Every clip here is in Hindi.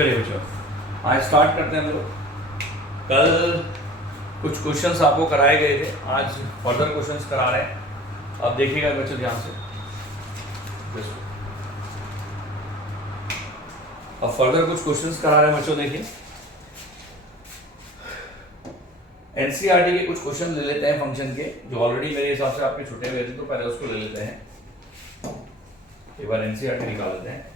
चलिए बच्चों, आज स्टार्ट करते हैं हम लोग। कल कुछ क्वेश्चंस आपको कराए गए थे, आज फर्दर क्वेश्चंस करा रहे हैं। अब देखिएगा बच्चों ध्यान से। अब फर्दर कुछ क्वेश्चंस करा रहे हैं बच्चों, देखिए। एनसीईआरटी के कुछ क्वेश्चन ले लेते हैं फंक्शन के, जो ऑलरेडी मेरे हिसाब से आपके छुट्टे हुए थे, तो पहले उसको ले लेते हैं। एक बार एनसीईआरटी निकाल लेते हैं।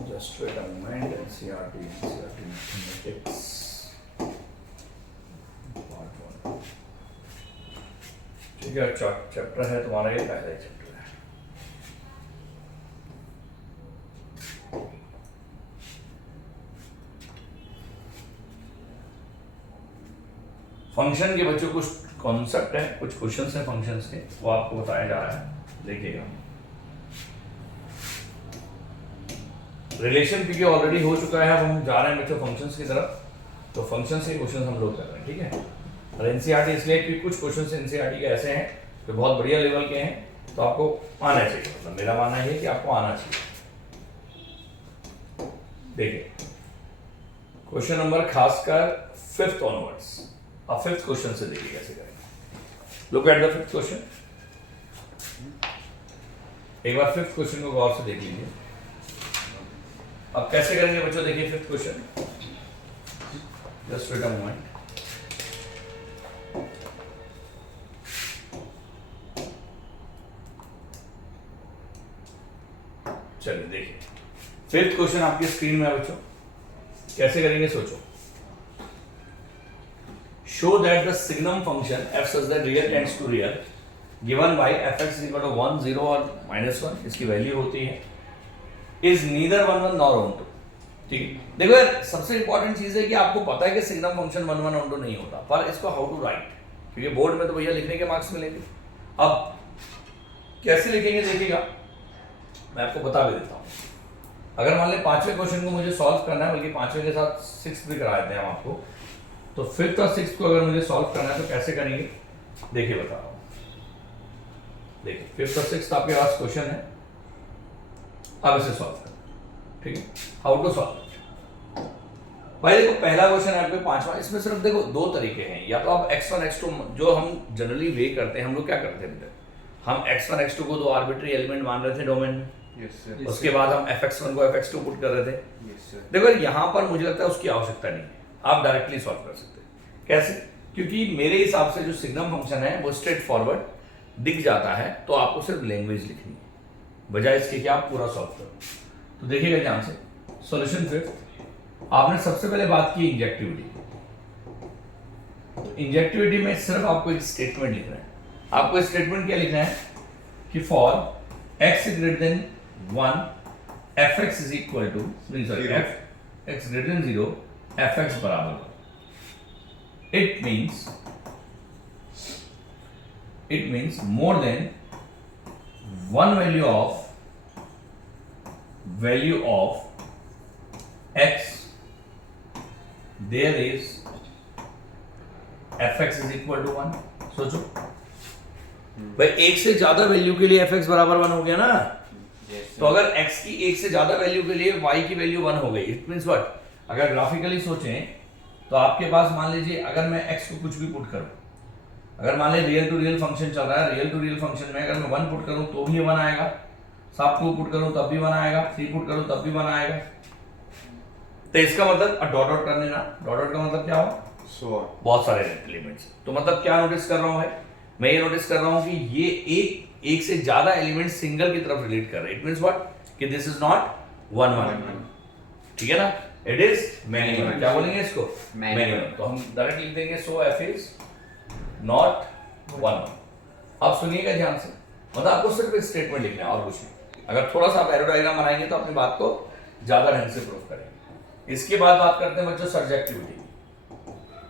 Just wait a moment. NCERT mathematics part 1। ठीक है, चैप्टर है तुम्हारा, ये पहला ही चैप्टर है। फंक्शन के बच्चों कुछ कॉन्सेप्ट है, कुछ क्वेश्चंस हैं फंक्शंस के, वो आपको बताया जा रहा है, देखिएगा। रिलेशन क्योंकि ऑलरेडी हो चुका है, अब हम जा रहे हैं बच्चों फंक्शंस की तरफ। तो फंक्शंस के क्वेश्चन हम लोग कर रहे हैं, ठीक है। और एनसीईआरटी इसलिए कि कुछ क्वेश्चन एनसीईआरटी के ऐसे हैं जो बहुत बढ़िया लेवल के हैं, तो आपको आना चाहिए। मतलब मेरा मानना है कि आपको आना चाहिए। देखिए क्वेश्चन नंबर खासकर 5th ऑनवर्ड्स। अब 5th क्वेश्चन से देखिए कैसे करेंगे। Look at the 5th question. एक बार 5th क्वेश्चन को गौर से देख लीजिए। अब कैसे करेंगे बच्चों, देखिए 5th question. Just wait a moment. चलिए देखिए 5th क्वेश्चन आपकी स्क्रीन में है बच्चों। कैसे करेंगे सोचो। Show that the signum function f such that real tends to real given by fx is equal to 1 0 और -1, इसकी वैल्यू होती है, इज नीदर 1 1 नॉर 1 2। ठीक है, देखो यार सबसे इंपॉर्टेंट चीज है कि आपको पता है कि सिग्नम फंक्शन 1 1 1 2 नहीं होता, पर इसको हाउ टू राइट, क्योंकि बोर्ड में तो भैया लिखने के मार्क्स मिलेंगे। अब कैसे लिखेंगे देखिएगा, मैं आपको बता भी देता हूँ। अगर मान लें 5वें क्वेश्चन को मुझे सॉल्व करना है, बल्कि 5वें के साथ 6th भी करा देते हैं हम आपको, तो 5th और 6th को अगर मुझे सॉल्व करना है तो कैसे करेंगे देखिए, बता रहा हूँ। देखिए 5th और 6th आपके पास क्वेश्चन है, अब इसे सॉल्व करना, ठीक है। How to solve it. भाई देखो पहला क्वेश्चन है आपके 5वां, इसमें सिर्फ देखो दो तरीके हैं। या तो आप x1 x2 जो हम जनरली वे करते हैं, हम लोग क्या करते हैं, हम x1 x2 को दो आर्बिट्री एलिमेंट मान रहे थे डोमेन में। yes, उसके बाद हम fx1 को fx2 पुट कर रहे थे। yes, देखो यहाँ पर मुझे लगता है उसकी आवश्यकता नहीं है, आप डायरेक्टली सॉल्व कर सकते हैं। कैसे? क्योंकि मेरे हिसाब से जो सिग्नम फंक्शन है वो स्ट्रेट फॉरवर्ड दिख जाता है, तो आपको सिर्फ लैंग्वेज लिखनी है, बजाय इसके कि आप पूरा सॉल्व करो। तो देखिएगा ध्यान से सॉल्यूशन। फिर आपने सबसे पहले बात की इंजेक्टिविटी। तो इंजेक्टिविटी में सिर्फ आपको एक स्टेटमेंट लिखना है। आपको स्टेटमेंट क्या लिखना है कि for x greater than 1 fx is equal to sorry x greater than 0 fx बराबर 1। it means more than one value of x there is fx is equal to 1। सोचो भाई, एक से ज्यादा वैल्यू के लिए fx बराबर 1 हो गया ना। तो अगर x की एक से ज्यादा वैल्यू के लिए y की वैल्यू 1 हो गई, इट मींस व्हाट, अगर ग्राफिकली सोचें तो आपके पास मान लीजिए अगर मैं x को कुछ भी पुट करूं, अगर मान लीजिए रियल टू रियल फंक्शन चल रहा है, रियल टू रियल फंक्शन में अगर मैं 1 पुट करूं तो भी 1 आएगा, साथ 2 पुट करूं तब भी 1 आएगा, 3 पुट करूं तब भी 1 आएगा। तो इसका मतलब डॉट डॉट कर लेना। डॉट डॉट का मतलब क्या हो, बहुत सारे एलिमेंट्स। तो मतलब क्या नोटिस कर रहा हूं भाई, मैं ये नोटिस कर रहा हूं कि ये एक से ज्यादा एलिमेंट सिंगल की तरफ रिलेट कर रहे हैं। इट मींस व्हाट कि दिस इज नॉट 1 1, ठीक है ना, इट इज मैनी 1। क्या बोलेंगे इसको, मैनी 1। तो हम डायरेक्ट लिख देंगे सो f इज नॉट 1 1। अब सुनिएगा ध्यान से, मतलब आपको सिर्फ एक स्टेटमेंट लिखना है और कुछ नहीं। अगर थोड़ा सा आप एरो डायग्राम बनाएंगे तो अपनी बात को ज्यादा ढंग से प्रूव करेंगे। इसके बाद बात करते हैं बच्चों सब्जेक्टिविटी।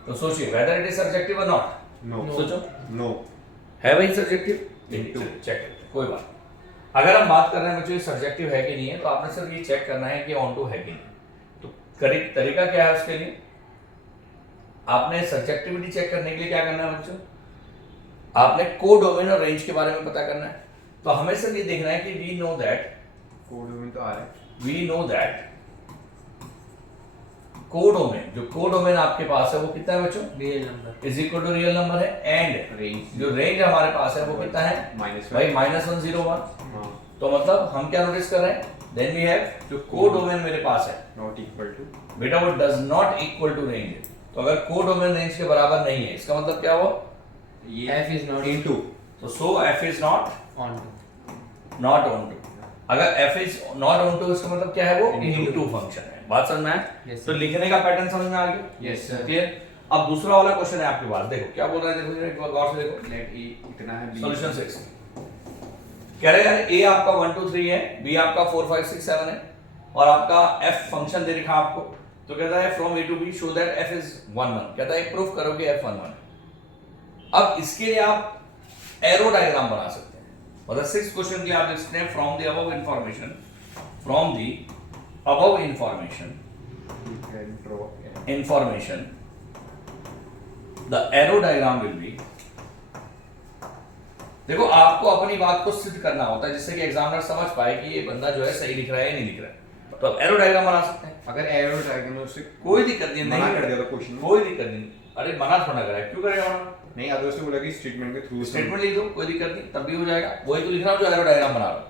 तो सोचिए वेदर इट इज सब्जेक्टिव और नॉट। नो, सोचो नो है भाई सब्जेक्टिव, चेक कोई बात। अगर हम बात कर रहे हैं बच्चों सब्जेक्टिव है कि नहीं है, तो आपने सिर्फ ये चेक करना है कि ऑन टू है कि नहीं। तो तरीका क्या है उसके लिए, आपने सब्जेक्टिविटी चेक करने के लिए क्या करना है बच्चों, आपने कोडोमेन और रेंज के बारे में पता करना है। तो हमें सिर्फ ये देखना है कि वी नो दैट कोडोमेन तो आ रहा है, वी नो दैट कोडोमेन, जो कोडोमेन आपके पास है वो कितना है बच्चों? Real number is equal to real number है। एंड रेंज जो रेंज हमारे पास है वो कितना है भाई? -101। तो मतलब हम क्या नोटिस कर रहे हैं? देन वी हैव जो कोडोमेन मेरे पास है नॉट इक्वल टू, बेटा वो does not equal to range. तो अगर कोडोमेन रेंज के बराबर नहीं है इसका मतलब क्या हुआ? ये f is not इनटू, तो so f is not on not onto. अगर f is not onto इसका मतलब क्या है? वो Into. इनटू फंक्शन है। बात समझ में आया? Yes, तो sir. लिखने का पैटर्न समझ में आ गया? Yes, sir. क्लियर? अब दूसरा वाला क्वेश्चन है आपके पास, देखो क्या बोल रहा है, देखो एक बार गौर से देखो। लेट ए इतना है, सॉल्यूशन 6 कह रहे हैं यार a आपका 1 2 3 है, b आपका 4 5 6 7 है और आपका f फंक्शन दे रखा आपको। तो कहता है from a to b show that f is 1 1। कहता है प्रूफ करो कि f 1 1 है। अब इसके लिए आप एरो डायग्राम बना सकते हैं। मतलब 6 क्वेश्चन के आप लिख सकते हैं from the above information, from the above information the arrow diagram will be. देखो आपको अपनी बात को सिद्ध करना होता है जिससे कि एग्जामिनर समझ पाए कि ये बंदा जो है सही लिख रहा है या नहीं लिख रहा है। तो आप एरो डायग्राम बना सकते हैं। अगर एरो डायग्राम से कोई दिक्कत नहीं, मना नहीं कर दिया तो क्वेश्चन में, कोई दिक्कत नहीं। अरे मना थोड़ा करा है, क्यों करेगा मना? नहीं अदर से बोला कि स्टेटमेंट के थ्रू स्टेटमेंट लिख दो, कोई दिक्कत नहीं, तब भी हो जाएगा। वही तो लिख रहा हूं जो एरो डायग्राम बना रहा हूं।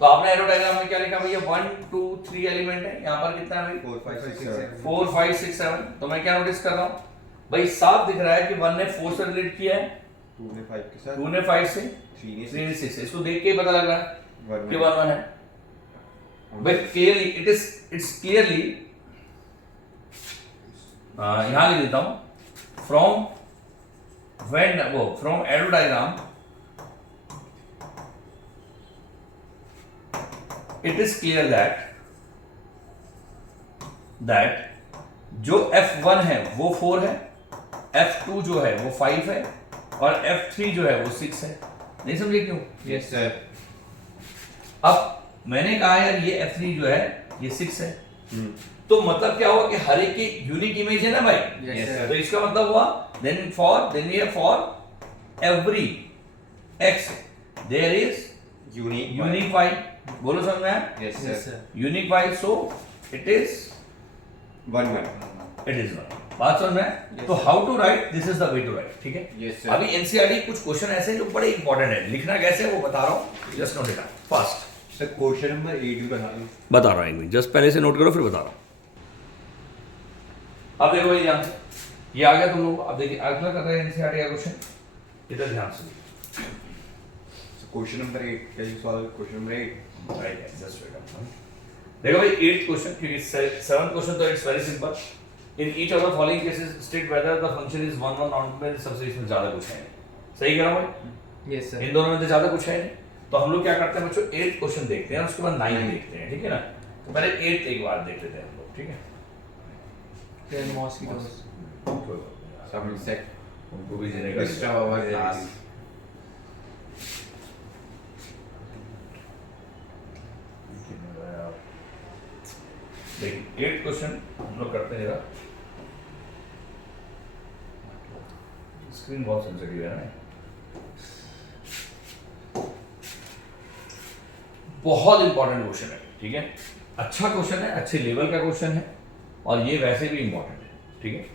तो आपने एरो डायग्राम में क्या लिखा भैया? 1 2 3 एलिमेंट है। यहाँ पर कितना है भाई? 4 5 6 7 4 5 6 7। तो मैं क्या नोटिस कर रहा हूँ भाई? साफ दिख रहा है कि 1 ने 4 से रिलेट किया है, 2 ने 5 के साथ, 2 ने 5 से, 3 ने 3 ने 6 से। इसको देख के ही पता लग रहा है 1 कि 1 1 है। But clearly it's clearly यहाँ लिख देता हूँ from arrow diagram it is clear that जो F1 है वो 4 है, F2 जो है वो 5 है और F3 जो है वो 6 है। नहीं समझे क्यों? Yes sir. अब मैंने कहा यार ये F3 जो है ये 6 है, तो मतलब क्या हुआ कि हर एक की यूनिक इमेज है ना भाई? Yes, sir. तो इसका मतलब हुआ then for every x there is unique y। बोलो समझ में आया? Yes yes sir. sir unique y, so it is 1 1। बात समझ में आया? तो how to write, this is the way to write. ठीक है? Yes sir. अभी एनसीईआरटी कुछ क्वेश्चन ऐसे हैं जो बड़े इंपॉर्टेंट है, लिखना कैसे है वो बता रहा हूँ, just note it down fast. Sir question number 8 भी बता दो। बता रहा हूँ एक मिनट, जस्ट पहले से नोट करो फिर बता रहा हूँ। अब देखो भाई ध्यान से, ये आ गया तुम लोग। अब देखिए अगला कर रहे हैं एनसीईआरटी का क्वेश्चन, इधर ध्यान से। क्वेश्चन नंबर 8 क्या ये सॉल्व क्वेश्चन नंबर 8 राइट है, जस्ट वेट अप। देखो भाई 8th क्वेश्चन, क्योंकि 7th क्वेश्चन तो it's very simple. In each of the following cases state whether the function is 1 1 not में, सबसे इसमें ज्यादा कुछ है नहीं। सही कह रहा हूं भाई? yes sir इन दोनों में तो ज्यादा कुछ है नहीं। तो हम लोग क्या करते हैं बच्चों, 8th क्वेश्चन देखते हैं उसके बाद 9 देखते हैं। ठीक है ना? तो पहले 8th एक बार देख लेते हैं हम लोग। ठीक है? then mosquitoes सब इंसेक्ट उनको भी जीने का डिस्टर्ब आवाज क्लास। देखिए 8th क्वेश्चन हम लोग करते हैं जरा। स्क्रीन बहुत सेंसिटिव है ना, बहुत इंपॉर्टेंट क्वेश्चन है। ठीक है? अच्छा क्वेश्चन है, अच्छे लेवल का क्वेश्चन है और ये वैसे भी इंपॉर्टेंट है। ठीक है?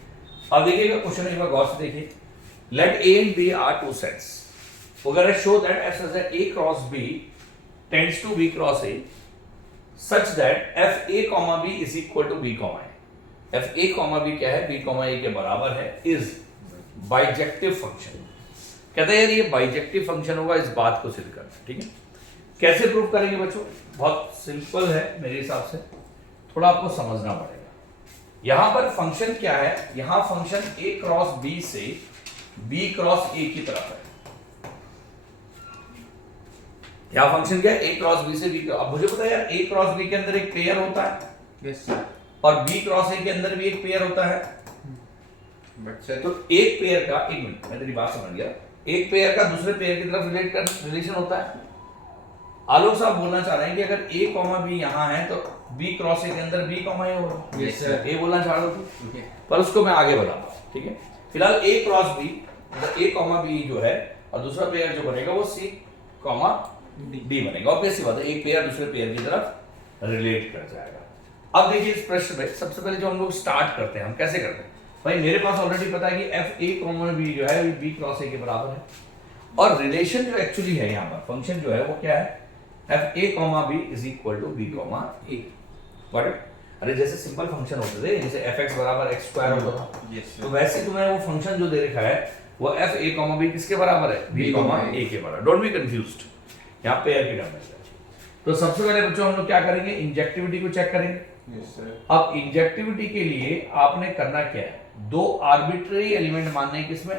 अब देखिएगा क्वेश्चन एक बार गौर से देखिए। Let A and B are two sets, अगर show that F such that A cross B tends to B cross A such that f a comma b is equal to b comma a। f a comma b क्या है? b comma a के बराबर है, is बाइजेक्टिव फंक्शन। कहते हैं यार ये बाइजेक्टिव फंक्शन होगा, इस बात को सिद्ध करना। ठीक है? कैसे प्रूव करेंगे बच्चों? बहुत सिंपल है मेरे हिसाब से, थोड़ा आपको समझना पड़ेगा। यहां पर फंक्शन क्या है? यहां फंक्शन a क्रॉस b से b क्रॉस a की तरफ है। यहाँ फंक्शन क्या है? a क्रॉस b से b। अब मुझे पता है यार a क्रॉस b के अंदर एक पेयर होता है yes sir और b क्रॉस a के अंदर भी एक पेयर होता है। बट सर तो एक पेयर का, एक मिनट मैं तेरी बात समझ गया, एक पेयर का दूसरे पेयर की तरफ रिलेशन होता है। आलोक साहब बोलना चाह रहे हैं कि अगर a कॉमा b यहाँ है तो b क्रॉस a के अंदर b कॉमा a होगा। yes sir a बोलना चाह रहा हूँ okay पर उसको मैं आगे बताता हूँ। ठीक है? फिलहाल a क्रॉस b, मतलब a कॉमा b जो है और दूसरा पेयर जो बनेगा वो c कॉमा डी बनेगा। ऑब्वियस सी बात है, एक पेयर दूसरे पेयर की तरफ रिलेट कर जाएगा। अब देखिए इस प्रश्न में सबसे पहले जो हम लोग स्टार्ट करते हैं, हम कैसे करते हैं भाई, मेरे पास ऑलरेडी पता है कि एफ ए कॉमा बी जो है बी क्रॉस ए के बराबर है, और रिलेशन जो एक्चुअली है यहाँ पर फंक्शन जो है वो क्या है, f a comma b is equal to b comma a. Got it? अरे जैसे सिंपल फंक्शन होते थे, जैसे एफ एक्स बराबर एक्स स्क्वायर होता था, तो वैसे तुम्हें वो फंक्शन जो दे रखा है वो एफ ए कॉमा बी किसके बराबर है, बी कॉमा ए के बराबर। डोंट बी कंफ्यूज्ड, यहाँ पेयर की टर्म है। तो सबसे पहले बच्चों हम लोग क्या करेंगे, इंजेक्टिविटी को चेक करेंगे। अब इंजेक्टिविटी के लिए आपने करना क्या है, दो आर्बिट्रेरी एलिमेंट मानने हैं, किसमें,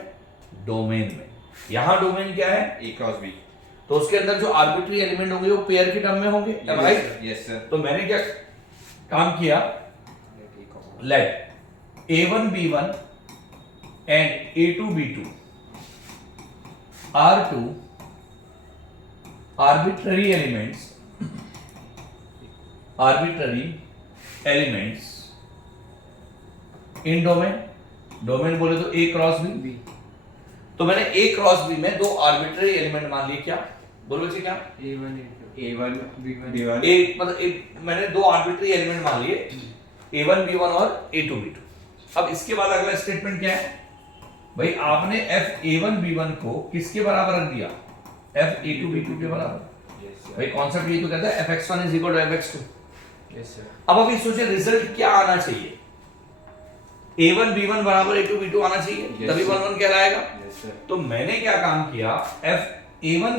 डोमेन में। यहां डोमेन क्या है, ए क्रॉस बी, तो उसके अंदर जो आर्बिट्रेरी एलिमेंट होंगे वो पेयर की टर्म में होंगे, राइट? Yes sir. तो मैंने क्या काम किया, let a1 b1 and a2 b2 are two arbitrary elements in domain बोले तो ए क्रॉस बी। तो मैंने ए क्रॉस बी में दो आर्बिट्ररी एलिमेंट मान लिए, क्या बोलो बच्चे, क्या A1 B1 ए मतलब मैंने दो आर्बिट्ररी एलिमेंट मान लिए, a1 b1 और a2 b2। अब इसके बाद अगला स्टेटमेंट क्या है भाई, आपने f a1 b1 को किसके बराबर रख दिया, f a2 b2 के बराबर। भाई कॉन्सेप्ट ये तो कहता है fx1 is equal to fx2। अब अभी सोचिए रिजल्ट क्या आना चाहिए, a1 b1 बराबर a2 b2 आना चाहिए, तभी 1 1 कहलाएगा। तो मैंने क्या काम किया, f a1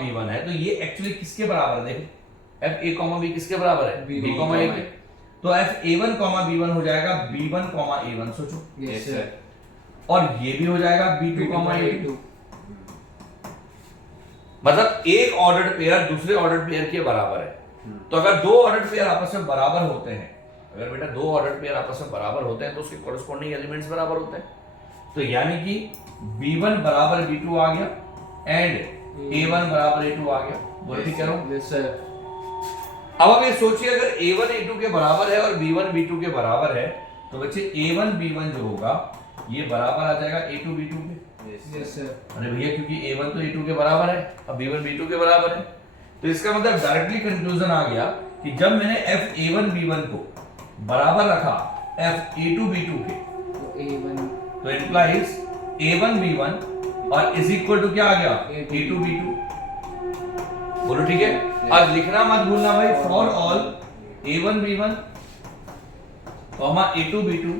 b1 है, तो ये एक्चुअली किसके बराबर है, देखो f a b किसके बराबर है, b a के। तो f a1 b1 हो जाएगा b1 a1, सोचो। Yes sir. और ये भी हो जाएगा b2 a2। मतलब एक ऑर्डर्ड पेयर दूसरे ऑर्डर्ड पेयर के बराबर है। तो अगर दो ऑर्डर्ड पेयर आपस में बराबर होते हैं, अगर बेटा दो ऑर्डर्ड पेयर आपस में बराबर होते हैं तो उसके कॉरस्पॉन्डिंग एलिमेंट्स बराबर होते हैं। तो यानी कि b1 बराबर b2 आ गया एंड a1 बराबर a2 आ गया। बोलो ठीक कह रहा हूं? Yes sir. अब आप ये सोचिए, अगर a1 a2 के बराबर है और b1 b2 के बराबर है, तो बच्चे a1 b1 जो होगा ये बराबर आ जाएगा a2 b2 के। Yes sir. अरे भैया क्योंकि a1 तो a2 के बराबर है, अब b1 b2 के बराबर है, तो इसका मतलब डायरेक्टली कंक्लूजन आ गया कि जब मैंने f a1 b1 को बराबर रखा f a2 b2 के, तो इंप्लाइज a1 b1 और इज इक्वल टू क्या आ गया, a2 b2। बोलो ठीक है? अब लिखना मत भूलना भाई, for all a1 b1 a2 b2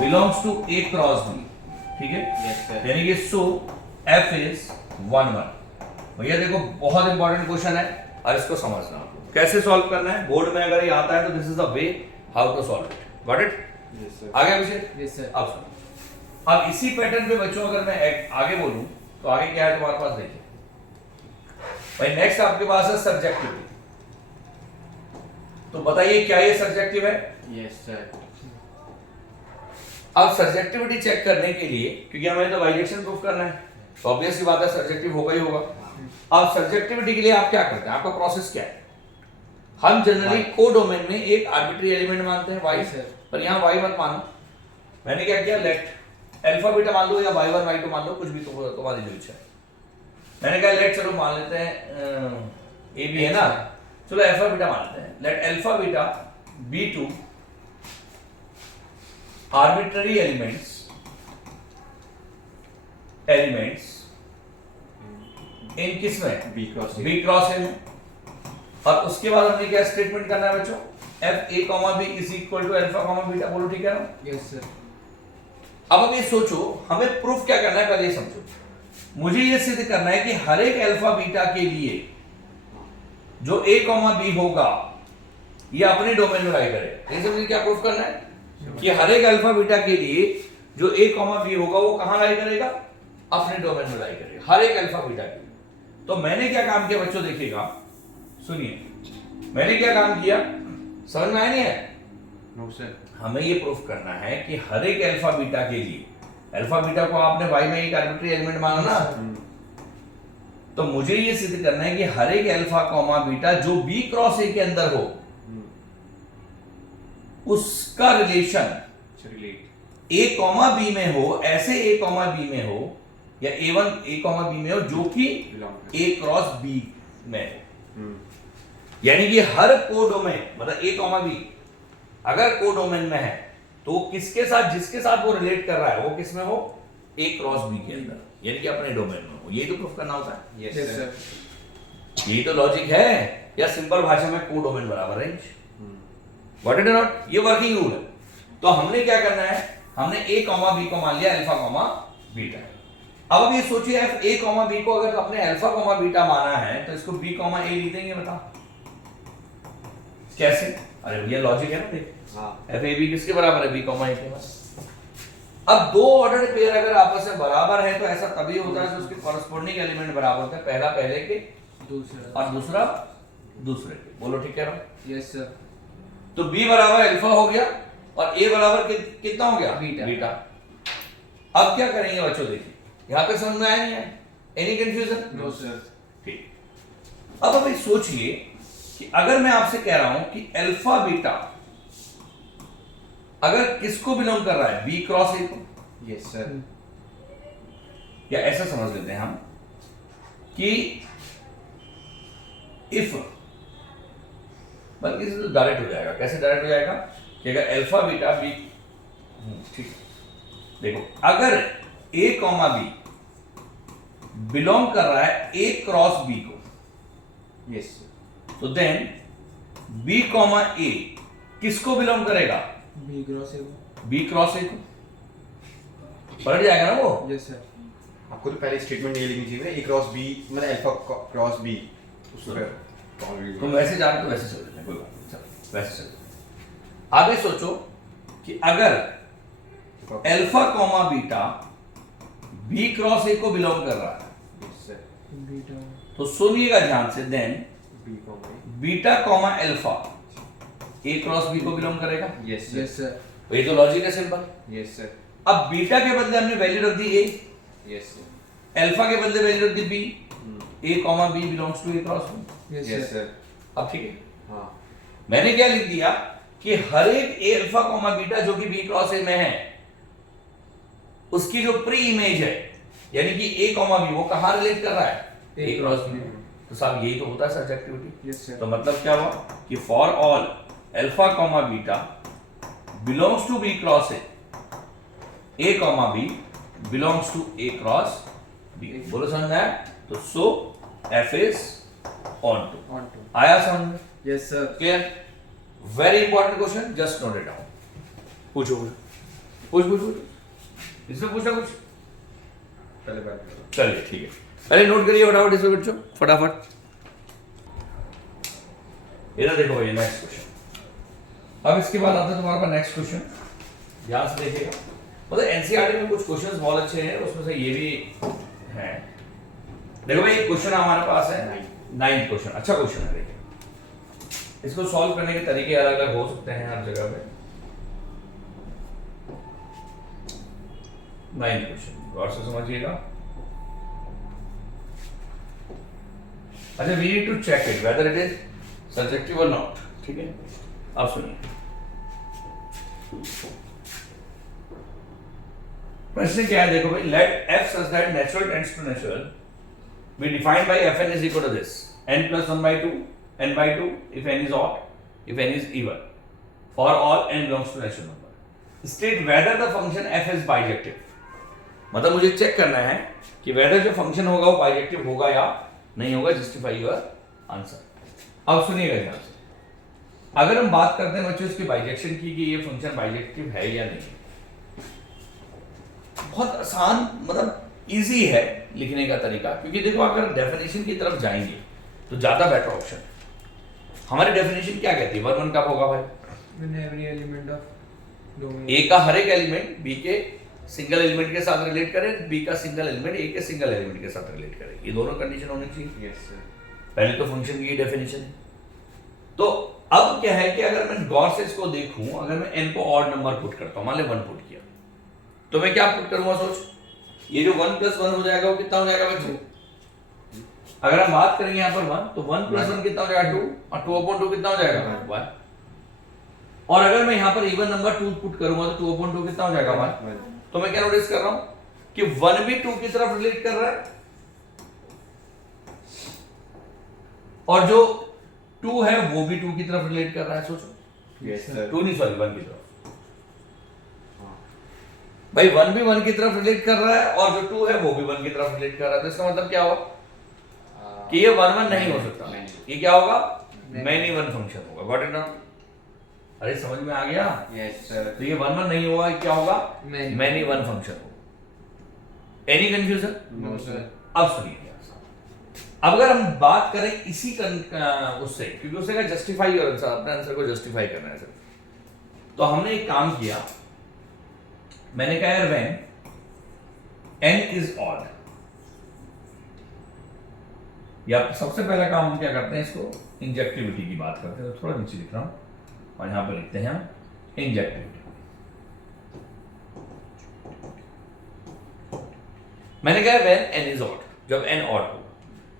belongs to a cross b। ठीक है? Yes sir. यानी कि सो f इज 1 1। भैया देखो बहुत इंपॉर्टेंट क्वेश्चन है और इसको समझना आपको कैसे सॉल्व करना है। बोर्ड में अगर ये आता है तो this is the way how to solve it. Got it? Yes sir. आगे विषय? Yes sir. अब सुनो, अब इसी पैटर्न पे बच्चों अगर मैं आगे बोलूं तो आगे क्या है तुम्हारे पास, देखिए भाई नेक्स्ट आपके पास है सब्जेक्टिविटी। तो बताइए क्या ये सब्जेक्टिव है? Yes sir. अब सब्जेक्टिविटी चेक करने के लिए, क्योंकि हमें तो बाइजेक्शन प्रूफ करना है, तो ऑब्वियस सी बात है सब्जेक्टिव होगा ही होगा। अब सब्जेक्टिविटी के लिए आप क्या करते हैं, आपका प्रोसेस क्या है? हम जनरली कोडोमेन में एक आर्बिट्री एलिमेंट मानते हैं y, पर यहाँ y मत मानो। मैंने क्या किया, लेट अल्फा बीटा मान लो या y1 y2 मान लो, कुछ भी तुम्हारी जो इच्छा है। मैंने कहा लेट चलो मान लेते हैं ए बी है ना, चलो अल्फा बीटा मान लेते हैं। Let alpha beta b2 arbitrary elements in किस में, b cross b cross a में। और उसके बाद हमने क्या स्टेटमेंट करना है बच्चों, f a b is equal to alpha beta. बोलो ठीक है ना? Yes sir. अब हम ये सोचो हमें प्रूफ क्या करना है, पहले ये समझो। मुझे ये सिद्ध करना है कि हर एक अल्फा बीटा के लिए जो a b होगा ये अपने डोमेन में लाई करेगा। ये समझिए क्या प्रूफ करना है कि हर एक अल्फा बीटा के लिए जो a b होगा वो कहां लाई करेगा, अपने डोमेन में लाई करेगा, हर एक अल्फा बीटा के लिए। तो मैंने क्या काम किया बच्चों, देखिएगा सुनिए मैंने क्या काम किया, समझ में आया नहीं है? No sir. हमें ये प्रूफ करना है कि हर एक अल्फा बीटा के लिए, अल्फा बीटा को आपने y में एक आर्बिट्री एलिमेंट माना ना, तो मुझे ये सिद्ध करना है कि हर एक अल्फा बीटा जो b क्रॉस a के अंदर हो उसका रिलेशन a b में हो, ऐसे a b में हो या a1 a b में हो जो कि a क्रॉस b में हो। यानी कि हर कोडोमेन मतलब ए कॉमा बी अगर कोडोमेन में है तो किसके साथ जिसके साथ वो रिलेट कर रहा है वो किस में हो, ए क्रॉस बी के अंदर, यानी कि अपने डोमेन में हो। यही तो प्रूफ करना होता है। Yes, Yes, sir. sir. यही तो लॉजिक है, या सिंपल भाषा में कोडोमेन बराबर रेंज। व्हाट इट नॉट, ये वर्किंग रूल है। तो हमने क्या करना है, हमने ए कॉमा बी को मान लिया अल्फा कॉमा बीटा। अब ये सोचिए ए कॉमा बी को अगर आपने अल्फा कॉमा बीटा माना है तो इसको बी कॉमा ए लिख देंगे, बताओ कैसे? अरे भैया लॉजिक है ना, देख हाँ एफ ए बी किसके बराबर है, बी कॉमा ए के बराबर। अब दो ऑर्डर्ड पेयर अगर आपस में बराबर है तो ऐसा तभी होता है कि उसके कॉरस्पॉन्डिंग एलिमेंट बराबर होते हैं, पहला पहले के दूसरा और दूसरा दूसरे के। बोलो ठीक कह रहा हूं? Yes sir. तो b बराबर अल्फा हो गया और a बराबर कितना हो गया, बीटा। अब क्या करेंगे बच्चों, देखिए यहां पे समझ में आया नहीं है, एनी कंफ्यूजन? No sir. ठीक। अब अभी सोचिए कि अगर मैं आपसे कह रहा हूं कि अल्फा बीटा अगर किसको बिलोंग कर रहा है, b क्रॉस a को, यस सर। या ऐसा समझ लेते हैं हम कि इफ, बल्कि इससे डायरेक्ट हो जाएगा। कैसे डायरेक्ट हो जाएगा कि अगर अल्फा बीटा बी, ठीक, देखो अगर ए कॉमा बी बिलोंग कर रहा है ए क्रॉस बी को, यस तो देन बी कॉमा ए किसको बिलोंग करेगा, बी क्रॉस ए को। बी क्रॉस ए को। पलट जाएगा ना वो। Yes sir. आपको तो पहले स्टेटमेंट ये लिखनी चाहिए ना, ए क्रॉस बी मतलब अल्फा क्रॉस बी। तुम वैसे जानो तो वैसे चल देते हैं, कोई बात नहीं, चलो वैसे चल देते हैं। आगे सोचो कि अगर alpha comma beta b cross a को बिलोंग कर रहा है, यस सर। बीटा। तो सुनिएगा ध्यान से, then B comma beta comma alpha A cross B को बिलोंग करेगा। Yes yes sir. तो ये तो लॉजिक है सिंपल। Yes sir. अब बीटा के बदले हमने वैल्यू रख दी ए, यस सर। अल्फा के बदले वैल्यू रख दी B, A comma B belongs to A cross B. Yes yes sir. Sir. अब ठीक है, हाँ मैंने क्या लिख दिया कि हर एक ए अल्फा कॉमा बीटा जो कि बी क्रॉस ए में है उसकी जो प्री इमेज है, यानी कि ए कॉमा बी, वो कहां रिलेट कर रहा है, ए क्रॉस बी। तो साहब यही तो होता है सब्जेक्टिविटी। Yes sir. तो मतलब क्या हुआ कि for all alpha comma beta belongs to B cross A comma B belongs to A cross B. बोलो समझ में आया? तो so F is onto. Onto. आया समझ में? Yes sir. Clear? Very important question, just note it down. पूछो पूछ पूछ पूछ इसमें पूछना कुछ? पहले बात करो। चलिए ठीक है, पहले नोट करिए फटाफट इसमें बच्चों, फटाफट। इधर देखो भैया नेक्स्ट क्वेश्चन। अब इसके बाद आता है तुम्हारे पास नेक्स्ट क्वेश्चन, ध्यान से देखिएगा। मतलब एनसीईआरटी में कुछ क्वेश्चंस बहुत अच्छे हैं, उसमें से ये भी है। देखो भाई, क्वेश्चन हमारे पास है 9th क्वेश्चन, अच्छा क्वेश्चन है। देखिए इसको सॉल्व करने के तरीके अलग अलग हो सकते हैं हर जगह पे। 9th क्वेश्चन गौर से समझिएगा। अच्छा, we need to check it whether it is subjective और नॉट। ठीक है, अब सुनिए प्रश्न क्या है। देखो भाई, let f such that natural tends to natural be defined by fn is equal to this, n plus 1 by 2, n by 2 if n is odd, if n is even, for all n belongs to natural number. State whether the function f is bijective. मतलब मुझे चेक करना है कि whether जो फंक्शन होगा वो बाइजेक्टिव होगा या नहीं होगा। Justify your answer. अब सुनिएगा ध्यान से, अगर हम बात करते हैं बच्चों इसकी बाइजेक्शन की कि ये फंक्शन बाइजेक्टिव है या नहीं, बहुत आसान, मतलब इजी है लिखने का तरीका। क्योंकि देखो अगर डेफिनेशन की तरफ जाएंगे तो ज्यादा बेटर ऑप्शन। हमारी डेफिनेशन क्या कहती है, 1 1 कब होगा भाई, When every element of domain ए का हर एक एलिमेंट बी के सिंगल एलिमेंट के साथ रिलेट करे, बी का सिंगल एलिमेंट ए के सिंगल एलिमेंट के साथ रिलेट करे। ये दोनों कंडीशन होनी चाहिए। Yes sir. पहले तो फंक्शन की डेफिनेशन है। तो अब क्या है कि अगर मैं गौर से इसको देखूं, अगर मैं n को ऑड नंबर पुट करता हूं, मान ले 1 पुट किया, तो मैं क्या पुट करूंगा, सोच। ये जो 1 + 1 हो जाएगा वो कितना हो जाएगा बच्चों? अगर हम बात करेंगे यहाँ पर 1, तो 1 + 1 कितना हो जाएगा 2, और 2/2 कितना हो जाएगा 1। और अगर मैं यहाँ पर इवन नंबर 2 पुट करूंगा तो 2/2 कितना हो जाएगा 1। तो मैं क्या नोटिस कर रहा हूं कि 1 भी 2 की तरफ रिलेट कर रहा है, और जो 2 है वो भी 2 की तरफ रिलेट कर रहा है, सोचो। यस सर 2 नहीं सॉरी 1 की तरफ। हाँ भाई 1 भी 1 की तरफ रिलेट कर रहा है और जो 2 है वो भी 1 की तरफ रिलेट कर रहा है, तो इसका मतलब क्या हुआ कि ये 1 1 नहीं हो सकता, ये क्या होगा मैनी वन फंक्शन होगा। Got it now? अरे समझ में आ गया? यस सर तो ये 1 1 नहीं होगा, ये क्या होगा Many. मैनी वन फंक्शन होगा। Any confusion? No sir. अब सुनिए, अब अगर हम बात करें इसी उससे, क्योंकि उससे का जस्टिफाई और आंसर, अपने आंसर को जस्टिफाई करना है सर, तो हमने एक काम किया, मैंने कहा यार व्हेन n इज ऑड, या सबसे पहला काम हम क्या करते हैं, इसको इंजेक्टिविटी की बात करते हैं। तो थोड़ा नीचे लिख रहा हूं और यहां पर लिखते हैं हम इंजेक्टिविटी। मैंने कहा व्हेन n इज ऑड, जब n ऑड होगा,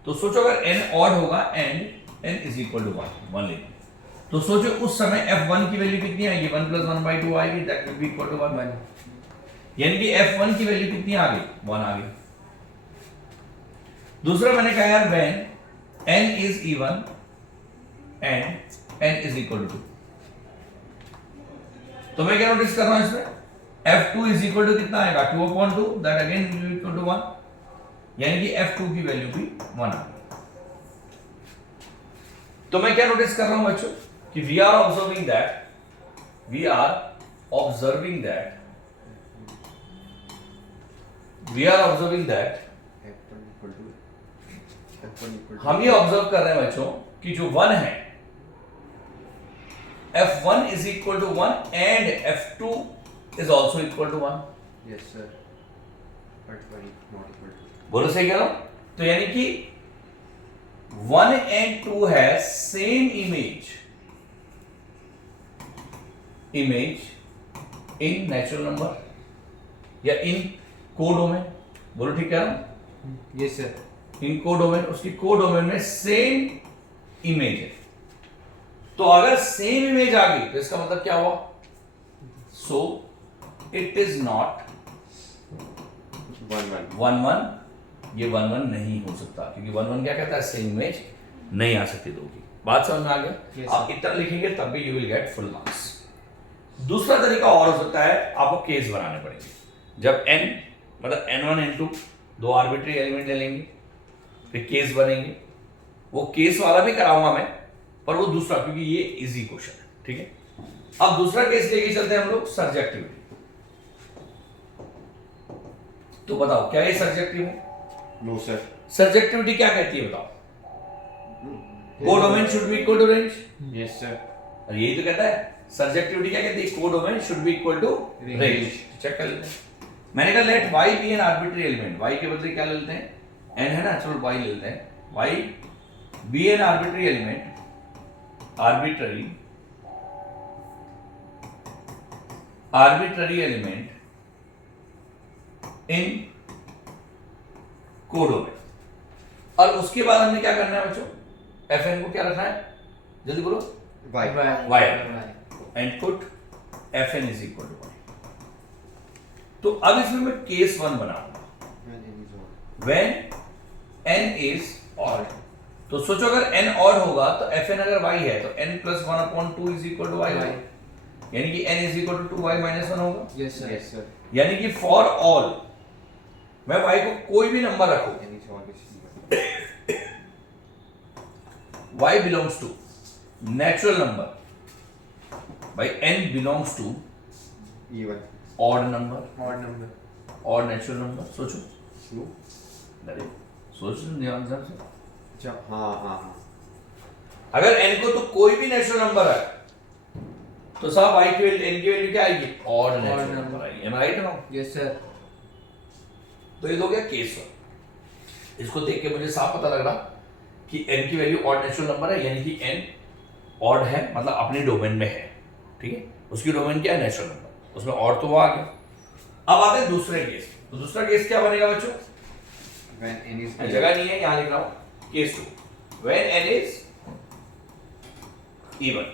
तो सोचो अगर n ऑड होगा and n is equal to 1 लेंगे, तो सोचो उस समय f1 की वैल्यू कितनी आएगी, 1 + 1/2 आएगी, that will be equal to 1। यानी कि f1 की वैल्यू कितनी आ गई, 1 आ गई। दूसरा मैंने कहा यार when n is even and n is equal to 2, तो मैं क्या नोटिस कर रहा हूं इसमें, f2 इज इक्वल टू कितना आएगा, 2/2, that again will be equal to 1, यानी कि f2 की वैल्यू भी 1 आ गई। तो मैं क्या नोटिस कर रहा हूं बच्चों कि वी आर ऑब्जर्विंग दैट हम ये ऑब्जर्व कर रहे हैं बच्चों कि जो 1 है, f1 is equal to 1 and f2 is also equal to 1। Yes sir but one not equal to. बोलो सही कह रहा हूं? तो यानी कि 1 and 2 has same image in natural number या in कोडोमेन। बोलो ठीक कह रहा हूं? Yes sir. इन कोडोमेन, उसकी कोडोमेन में सेम इमेज है। तो अगर सेम इमेज आ गई तो इसका मतलब क्या हुआ, सो इट इज नॉट 1 1, ये 1 1 नहीं हो सकता, क्योंकि 1 1 क्या कहता है, सेम इमेज नहीं आ सकती दो की। बात समझ में आ गया? Yes, आप इतना लिखेंगे तब भी you will get full marks. दूसरा तरीका और हो सकता है, आपको केस बनाने पड़ेंगे। जब n मतलब n1 n2 दो आर्बिट्री एलिमेंट ले लेंगे, फिर केस बनेंगे। वो केस वाला भी कराऊंगा मैं, पर वो दूसरा, क्योंकि ये इजी क्वेश्चन है, ठीक है। अब दूसरा केस लेके चलते हैं हम लोग, सर्जेक्टिविटी। तो बताओ क्या ये सर्जेक्टिव है? नो सर सर्जेक्टिविटी क्या कहती है बताओ? Codomain should be equal to range. Yes sir और यही तो कहता है सर्जेक्टिविटी क्या कहती है, codomain should be equal to range. Check कर लेते हैं। मैंने कहा let y be an arbitrary element, y के बदले क्या ले लेते हैं, n है ना, चलो y ले लेते हैं, y be an arbitrary element, arbitrary element in codomain. और उसके बाद हमने क्या करना है बच्चों, fn को क्या रखना है, जल्दी बोलो, y y and put fn is equal to y। तो अब इसमें मैं केस 1 बनाऊंगा, व्हेन n इज ऑड। तो सोचो अगर n ऑड होगा तो fn अगर y है तो n + 1/2 is equal to y, यानी कि n is equal to 2y - 1 होगा। Yes sir. यस सर यानी कि फॉर ऑल मैं y को कोई भी नंबर रखूं, y belongs to natural number, भाई n belongs to even odd number, odd number. Odd natural number. सोचो, ट्रू अरे सोच ध्यान से। अच्छा हाँ हाँ हाँ अगर n को तो कोई भी नेचुरल नंबर है तो साहब y की वैल्यू, n की वैल्यू क्या आएगी, ऑड नेचुरल number। नंबर आएगी। Am right no? Yes sir. तो ये हो गया केस 1। इसको देख के मुझे साफ पता लग रहा कि n की वैल्यू ऑड नेचुरल नंबर है, यानी कि n ऑड है, मतलब अपने डोमेन में है, ठीक है। उसकी डोमेन क्या है, नेचुरल नंबर, उसमें ऑड तो वो आ गया। अब आते हैं दूसरे केस। तो दूसरा केस क्या बनेगा बच्चों, when n is जगह नहीं है, यहां लिख रहा हूं, case 2 when n is even.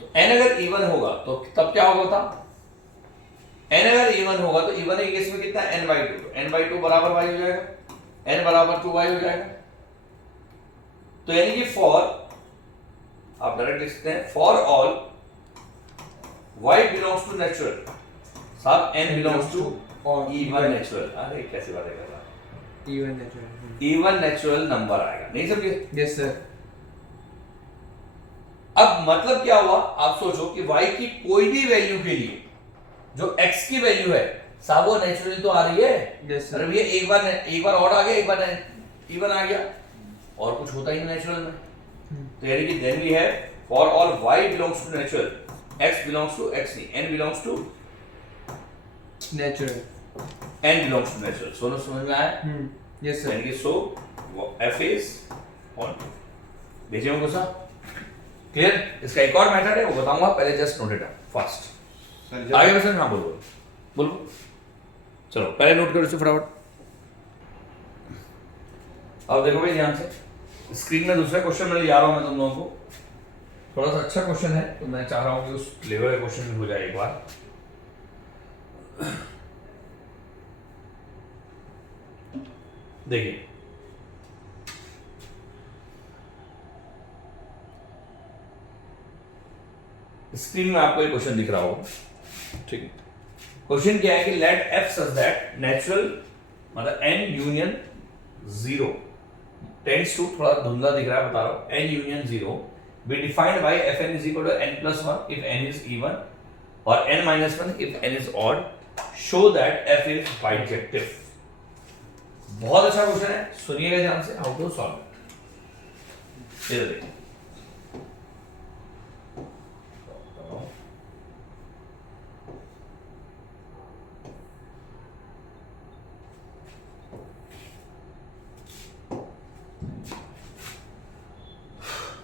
तो n अगर इवन होगा तो तब क्या होगा, n अगर इवन होगा तो इवन के केस में कितना, n/2, तो n/2 बराबर y हो जाएगा, n बराबर 2y हो जाएगा। तो यानी कि फॉर आप डायरेक्ट लिख सकते हैं for all y belongs to natural, साहब n belongs to even natural. अरे कैसी बातें कर रहा है, even natural. Even natural number आएगा, नहीं समझे? Yes sir. अब मतलब क्या हुआ, आप सोचो कि y की कोई भी वैल्यू के लिए जो x की वैल्यू है साहब वो नेचुरल तो आ रही है। Yes sir. अरे भैया एक बार और आ गया, एक बार इवन आ गया, और कुछ होता ही नहीं नेचुरल में। तो यानी कि then we have for all y belongs to natural, x belongs to x नहीं, n belongs to natural, n belongs to natural. सोनो समझ में आया? Yes sir. यानी कि सो f इज 1। भेजे होंगे साहब, क्लियर? इसका एक और मेथड है वो बताऊंगा, पहले just note it down fast. Sir आगे बस हाँ बोलो बोलो, चलो पहले नोट करो इसे फटाफट। अब देखो भाई ध्यान से, स्क्रीन में दूसरा क्वेश्चन मैं ले जा रहा हूं मैं तुम लोगों को, थोड़ा सा अच्छा क्वेश्चन है तो मैं चाह रहा हूं कि उस लेवल का क्वेश्चन भी हो जाए एक बार। देखिए स्क्रीन में आपको एक क्वेश्चन दिख रहा होगा, ठीक है? क्वेश्चन क्या है कि let f such that natural मतलब n यूनियन 0 टेंड्स टू, थोड़ा धुंधला दिख रहा है बता रहा हूं, n union 0 be defined by fn is equal to n plus 1 if n is even और n minus 1 if n is odd, show that f is bijective. बहुत अच्छा क्वेश्चन है, सुनिएगा ध्यान से, हाउ टू सॉल्व इट। ये देखिए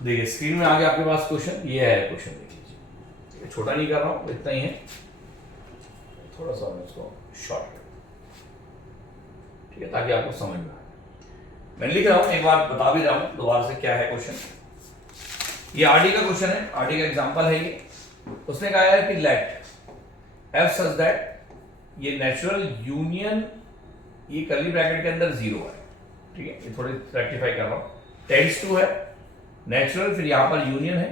देखिए स्क्रीन में आ गया आपके पास क्वेश्चन, ये है क्वेश्चन, देखिए छोटा नहीं कर रहा हूं, इतना ही है, थोड़ा सा मैं इसको शॉर्ट कर, ठीक है, ताकि आपको समझ में आए। मैं लिख रहा हूं, एक बार बता भी रहा हूं दोबारा से क्या है क्वेश्चन। ये आरडी का क्वेश्चन है, आरडी का एग्जांपल है ये। उसने कहा है कि लेट एफ सच दैट ये नेचुरल यूनियन, ये कर्ली ब्रैकेट के अंदर 0 है, ठीक है, ये थोड़ी रेक्टिफाई कर रहा हूं, टेंड्स टू है नेचुरल, फिर यहां पर यूनियन है,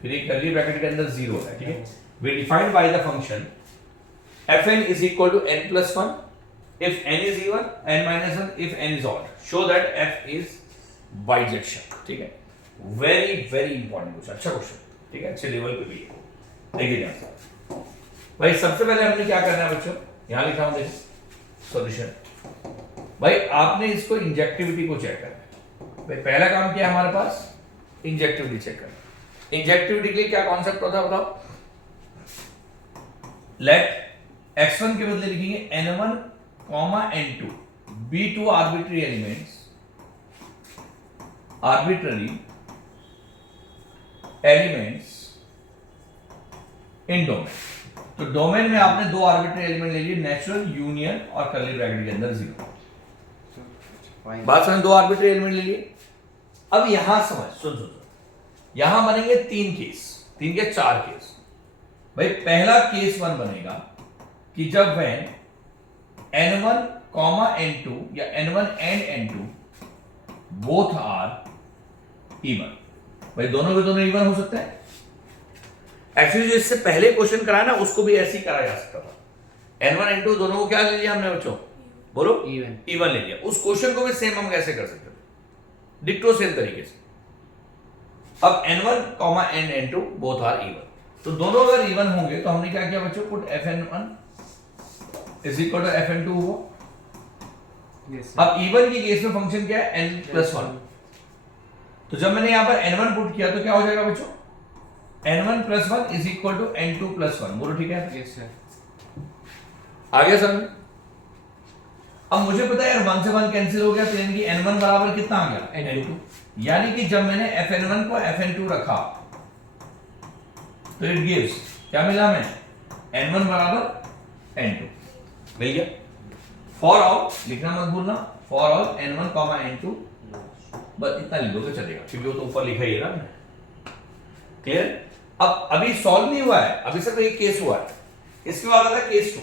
फिर एक कर्ली ब्रैकेट के अंदर 0 है, ठीक है। We defined by the function fn is equal to n plus 1 if n is even, n minus 1 if n is odd, show that f is bijection, ठीक है। वेरी वेरी इंपॉर्टेंट क्वेश्चन, अच्छा क्वेश्चन, ठीक है, अच्छे लेवल पे भी है। देखिए ध्यान से भाई, सबसे पहले हमने क्या करना है बच्चों, यहां लिखा हूं देखिए सॉल्यूशन। भाई आपने इसको इंजेक्टिविटी को चेक करना है। भाई पहला काम क्या है हमारे पास, इंजेक्टिविटी चेक करना। इंजेक्टिविटी के लिए क्या कॉन्सेप्ट होता है बताओ, लेट x1 के बदले लिखेंगे n1, n2 be two arbitrary elements, in domain. तो डोमेन में आपने दो आर्बिट्री एलिमेंट ले लिए, नेचुरल, यूनियन और कर्ली ब्रैकेट के अंदर 0। बात समझ, दो आर्बिट्री एलिमेंट ले लिए। अब यहां समझ, सुन, यहां बनेंगे 3 केस, 3 के 4 केस। भाई पहला केस 1 बनेगा कि जब when n1, n2 या n1 and n2 both are even, भाई दोनों के दोनों इवन हो सकते हैं। एक्चुअली जो इससे पहले क्वेश्चन कराया ना, उसको भी ऐसे ही कराया जा सकता था। n1 n2 दोनों को क्या ले लिया हमने बच्चों, बोलो इवन ले लिया। उस क्वेश्चन को भी सेम हम कैसे कर सकते थे, डिक्टो सेम तरीके से। अब n1, n2 both are even, तो दोनों अगर इवन होंगे तो हमने क्या किया बच्चों, put fn1 is equal to fn2 हुआ। अब इवन की केस में फंक्शन क्या है, n+1। तो जब मैंने यहां पर n1 पुट किया तो क्या हो जाएगा बच्चों, n1+1 is equal to n2+1। बोलो ठीक है, यस सर। आ गया समझ। अब मुझे पता है यार 1 से 1 कैंसिल हो गया, तो यानी कि n1 बराबर कितना आ गया, n2। यानी कि जब मैंने fn1 को fn2 रखा तो इट गिव्स, क्या मिला हमें, n1 बराबर n2 मिल गया। फॉर ऑल लिखना मत भूलना, फॉर ऑल n1, n2, बस इतना लिख दो तो चलेगा, क्योंकि वो तो ऊपर लिखा ही है ना। क्लियर। अब अभी सॉल्व नहीं हुआ है, अभी सिर्फ एक केस हुआ है। इसके बाद आता है केस 2।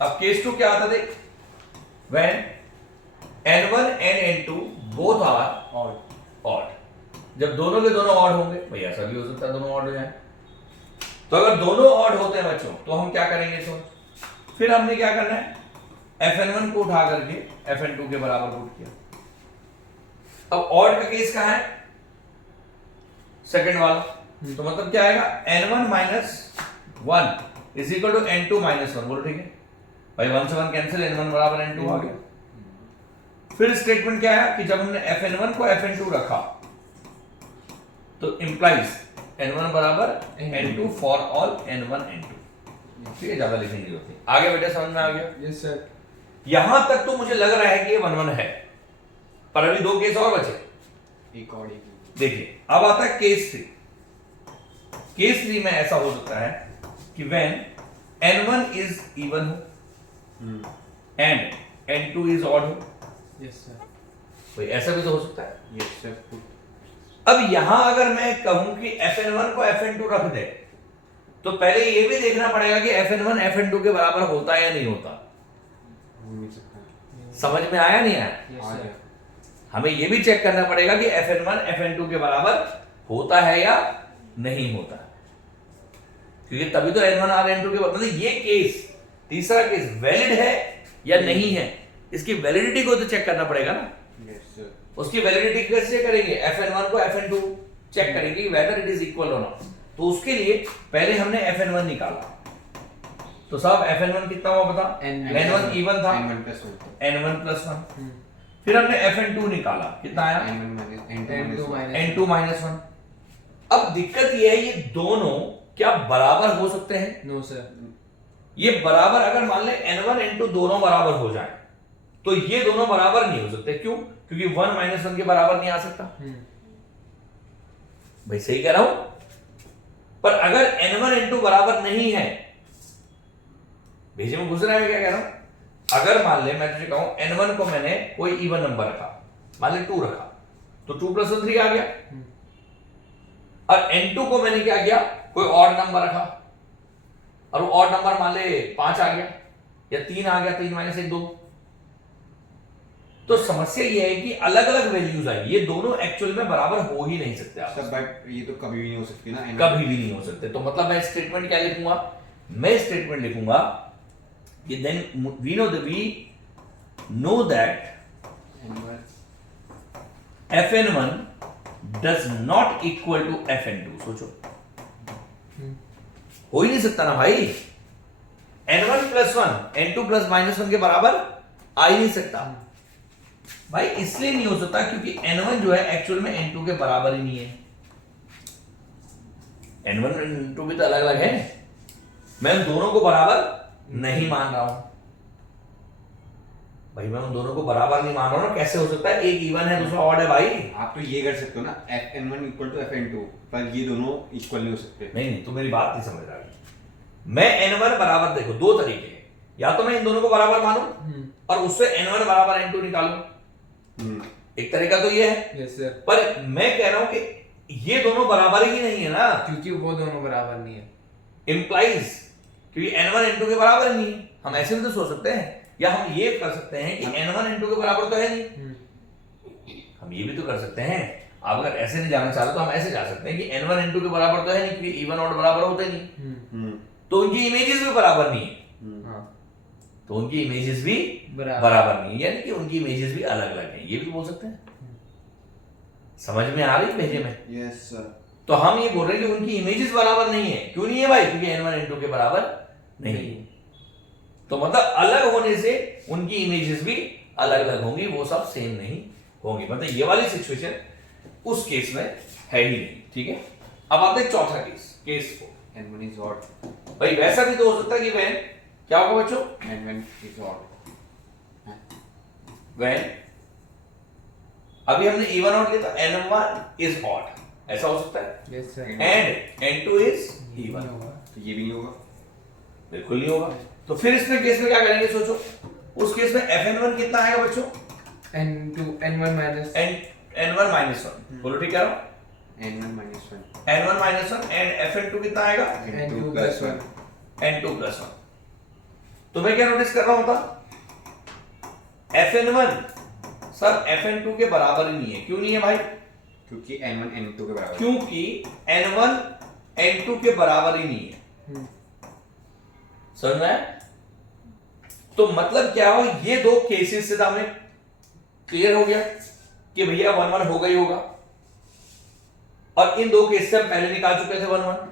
अब केस 2 क्या आता है, when n1 and n2 both are odd, जब दोनों के दोनों ऑड होंगे, भाई ऐसा भी हो सकता है दोनों ऑड हो जाए। तो अगर दोनों ऑड होते हैं बच्चों तो हम क्या करेंगे, तो फिर हमने क्या करना है, fn1 को उठा करके fn2 के बराबर पुट किया। अब ऑड का केस कहां है, सेकंड वाला, तो मतलब क्या आएगा, n1 minus 1 is equal to n2 minus 1। बोलो ठीक है भाई, 1 से 1 कैंसिल, n1 बराबर n2 आ गया। फिर स्टेटमेंट क्या है कि जब हमने fn1 को fn2 रखा तो इंप्लाइज n1 बराबर n2 for all n1 n2। ठीक है, ज्यादा लिखने की जरूरत नहीं। आगे बेटा समझ में आ गया? Yes sir. यहां तक तो मुझे लग रहा है कि ये 1 1 है, पर अभी दो केस और बचे। एक और एक। देखिए अब आता है केस 3। केस 3 में ऐसा हो सकता है कि व्हेन n1 इज इवन हो एंड n2 इज ऑड हो। Yes sir. भाई ऐसा भी तो हो सकता है। Yes sir. अब यहां अगर मैं कहूं कि fn1 को fn2 रख दे, तो पहले ये भी देखना पड़ेगा कि fn1 fn2 के बराबर होता है या नहीं होता। हो नहीं सकता। समझ में आया नहीं आया? यस आ सर। गया। हमें ये भी चेक करना पड़ेगा कि fn1 fn2 के बराबर होता है या नहीं होता, क्योंकि तभी तो n1 और n2 के बराबर, मतलब ये केस, तीसरा केस वैलिड है या नहीं है, इसकी वैलिडिटी को तो चेक करना पड़ेगा ना। Yes sir. उसकी वैलिडिटी कैसे करेंगे, fn1 को fn2 चेक करेंगे वेदर इट इज इक्वल और नॉट। तो उसके लिए पहले हमने fn1 निकाला, तो साहब fn1 कितना हुआ बता, n1 इवन था, n1 plus 1। n1 plus 1। फिर हमने fn2 निकाला, कितना आया, n2 माइनस 1। अब दिक्कत ये है, ये दोनों क्या बराबर हो सकते हैं? No sir. ये बराबर अगर मान ले n1 n2 दोनों बराबर हो जाए, तो ये दोनों बराबर नहीं हो सकते। क्यों? क्योंकि 1 माइनस 1 के बराबर नहीं आ सकता। भाई सही कह रहा हूं, पर अगर n1 n2 बराबर नहीं है, भेजे में घुस रहा है, क्या कह रहा हूं, अगर मान ले मैं तुझे कहूं n1 को मैंने कोई इवन नंबर रखा, मान ले 2 रखा, तो 2 प्लस 3 आ गया, और n2 को मैंने क्या किया, कोई ऑड नंबर रखा, और वो ऑड नंबर मान ले 5 आ गया या 3 आ गया, 3 माइनस 1 2। तो समस्या ये है कि अलग अलग वैल्यूज आई, ये दोनों एक्चुअल में बराबर हो ही नहीं सकते आपस में। बट ये तो कभी भी नहीं हो सकती ना, कभी भी नहीं हो सकते। तो मतलब मैं स्टेटमेंट क्या लिखूंगा, मैं स्टेटमेंट लिखूंगा कि then we know that fn1 does not equal to fn2। सोचो, हो ही नहीं सकता ना भाई, n1 plus 1 n2 plus minus 1 के बराबर आ ही नहीं सकता भाई। इसलिए नहीं हो सकता क्योंकि n1 जो है एक्चुअल में n2 के बराबर ही नहीं है। n1 और n2 भी तो अलग अलग है, मैं उन दोनों को बराबर नहीं मान रहा हूं भाई, मैं उन दोनों को बराबर नहीं मान रहा हूं ना। कैसे हो सकता है, एक इवन है दूसरा ऑड है भाई। आप तो ये कर सकते हो ना, fn1 इक्वल टू fn2, पर ये दोनों इक्वल नहीं हो सकते। नहीं, तू मेरी बात नहीं समझ रहा है। मैं n1 बराबर, देखो दो तरीके हैं, या तो मैं इन दोनों को बराबर मानूं और उससे n1 बराबर n2 निकालूं, एक तरीका तो ये है। Yes sir. पर मैं कह रहा हूं कि ये दोनों बराबर ही नहीं है ना, क्योंकि वो दोनों बराबर नहीं है। इंप्लाइज, क्योंकि n1 n2 के बराबर नहीं है। हम ऐसे भी तो सोच सकते हैं, या हम ये कर सकते हैं कि n1 n2 के बराबर तो है नहीं। हम ये भी तो कर सकते हैं, आप अगर ऐसे नहीं जाना चाहते तो हम ऐसे जा सकते हैं कि n1 n2 के बराबर तो है नहीं, क्योंकि इवन ऑड बराबर होते नहीं, तो उनकी इमेजेस भी बराबर नहीं है। हाँ। तो उनकी इमेजेस भी बराबर बराबर नहीं है, यानी कि उनकी इमेजेस भी अलग अलग हैं, ये भी बोल सकते हैं। समझ में आ रही है भेजे में? Yes sir. तो हम ये बोल रहे हैं कि उनकी इमेजेस बराबर नहीं है। क्यों नहीं है भाई? क्योंकि n1 n2 के बराबर नहीं है। तो मतलब अलग होने से उनकी इमेजेस भी अलग अलग होंगी, वो सब सेम नहीं होंगी। मतलब ये वाली सिचुएशन उस केस में है ही नहीं। ठीक है, अब आते हैं चौथा केस 4। n1 is odd। भाई वैसा भी तो हो सकता है कि वैन क्या होगा बच्चों, n1 is odd। वैन अभी हमने इवन ऑड लिया था, n1 इज ऑड, ऐसा हो सकता है। Yes sir. And n2 is even, तो ये भी नहीं होगा। बिल्कुल नहीं होगा। तो फिर इसमें केस में क्या करेंगे, सोचो। उस केस में fn1 कितना आएगा बच्चों, n1 माइनस n1 माइनस 1। बोलो ठीक है, n1 minus 1। n1 minus 1 and fn2 कितना आएगा, n2 प्लस 1। n2 plus 1। तो मैं क्या नोटिस कर रहा हूं था, fn1 सर fn2 के बराबर ही नहीं है। क्यों नहीं है भाई? क्योंकि n1 n2 के बराबर क्योंकि n1 n2 के बराबर ही नहीं है। समझ में आया? तो मतलब क्या हुआ, ये दो केसेस से हमें क्लियर हो गया कि भैया 1 1 होगा ही होगा, और इन दो केस से हम पहले निकाल चुके थे 1 1,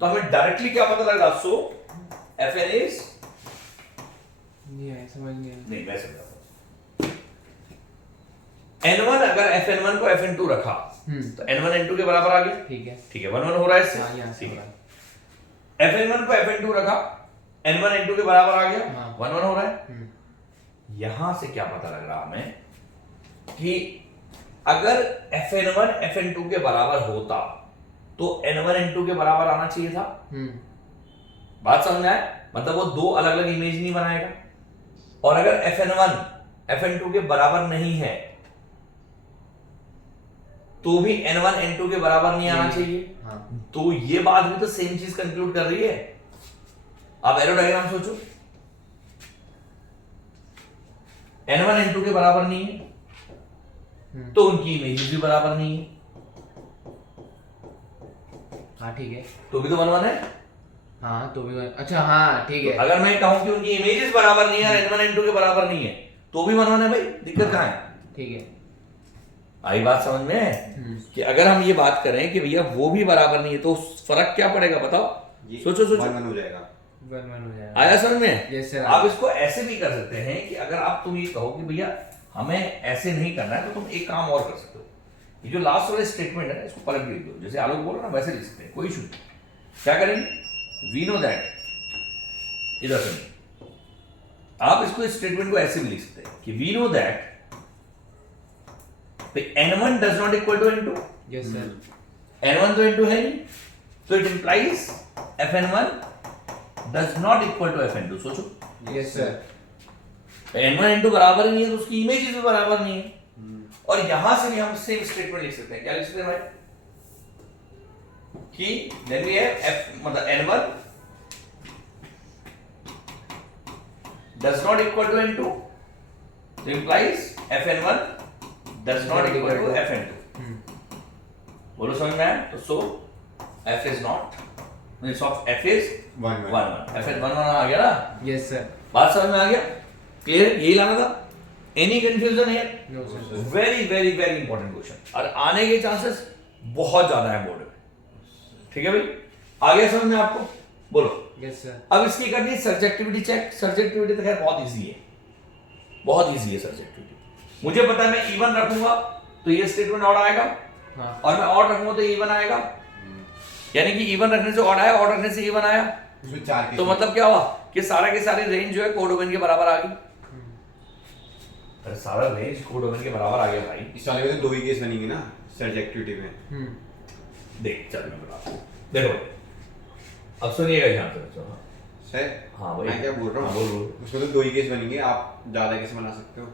तो हमें डायरेक्टली क्या पता लगा, सो fn इज नहीं आया, समझ नहीं आया। नहीं, मैं समझा n1 अगर fn1 को fn2 रखा तो n1 n2 के बराबर आ गया। ठीक है। ठीक है, 1 1 हो रहा है इससे। हाँ, यहाँ से ठीक हो है, रहा है। fn1 को fn2 रखा, n1 n2 के बराबर आ गया। हाँ। 1 1 हो रहा है। यहां से क्या पता लग रहा हमें कि अगर fn1 fn2 के बराबर होता तो n1 n2 के बराबर आना चाहिए था। बात समझ में आए? मतलब वो दो अलग अलग इमेज नहीं बनाएगा, और अगर fn1 fn2 के बराबर नहीं है तो भी n1 n2 के बराबर नहीं आना चाहिए। हाँ। तो ये बात भी तो सेम चीज कंक्लूड कर रही है। आप एरो डायग्राम सोचो, n1 n2 के बराबर नहीं है तो उनकी इमेजेस भी बराबर नहीं है। हाँ ठीक है। तो भी तो 1 1 है। हाँ तो भी अच्छा, हाँ ठीक तो है। अगर मैं कहूं कि उनकी इमेजेस बराबर नहीं है और n1 n2 के बराबर नहीं है तो भी 1 1 है भाई, दिक्कत कहां है? ठीक है। आई बात समझ में कि अगर हम ये बात करें कि भैया वो भी बराबर नहीं है तो फर्क क्या पड़ेगा बताओ? सोचो सोचो, 1 1 हो जाएगा। 1 1 हो जाएगा। आया समझ में? Yes, sir. आप इसको ऐसे भी कर सकते हैं कि अगर आप तुम ये कहो कि भैया हमें ऐसे नहीं करना है तो तुम एक काम और कर सकते हो, ये जो लास्ट वाले स्टेटमेंट है ना इसको पलट के लिख दो, जैसे आलोक बोल रहा ना वैसे लिख सकते हैं, कोई इशू नहीं। क्या करेंगे, वी नो दैट, इधर से आप इसको स्टेटमेंट को ऐसे भी लिख सकते हैं कि we know that n1 does not equal to n2। Yes sir. n1 तो n2 है नहीं, तो it implies fn1 does not equal to fn2। सोचो, यस सर। n1 n2 बराबर नहीं है तो उसकी इमेजेस भी बराबर नहीं है। और यहां से भी हम सेम स्टेटमेंट लिख सकते हैं। क्या लिख सकते हैं भाई? कि देन वी हैव f मतलब n1 does not equal to n2 तो implies fn1 does not equal to fn2। बोलो समझ में आया? तो so f is not means of f is 1 1 1 f is 1 1 आ गया ना? Yes sir. बात समझ में आ गया? क्लियर? यही लाना था। एनी कंफ्यूजन है? No sir. Very very very important question, और आने के चांसेस बहुत ज्यादा है बोर्ड में। ठीक है भाई, आ गया समझ में आपको? बोलो। Yes sir. अब इसकी करनी है सब्जेक्टिविटी चेक। सब्जेक्टिविटी तो खैर बहुत इजी है, बहुत इजी है सब्जेक्टिविटी। मुझे पता है मैं इवन रखूंगा तो ये स्टेटमेंट ऑड आएगा, हाँ। और मैं ऑड रखूंगा तो इवन आएगा। यानी कि इवन रखने से ऑड आया, ऑड रखने से इवन आया। उसमें 4 केस तो मतलब क्या हुआ कि सारा के सारी रेंज जो है कोडोमेन के बराबर आ गई। अरे सारा रेंज कोडोमेन के बराबर आ गया भाई। इस वाले में तो 2 ही केस बनेंगे ना सब्जेक्टिविटी में। देख चल मैं बता दूं। देखो अब सुनिएगा ध्यान से बच्चों। सर हाँ भाई, मैं क्या बोल रहा हाँ, हूँ, बोल। उसमें तो 2 ही केस बनेंगे, आप ज्यादा कैसे बना सकते हो?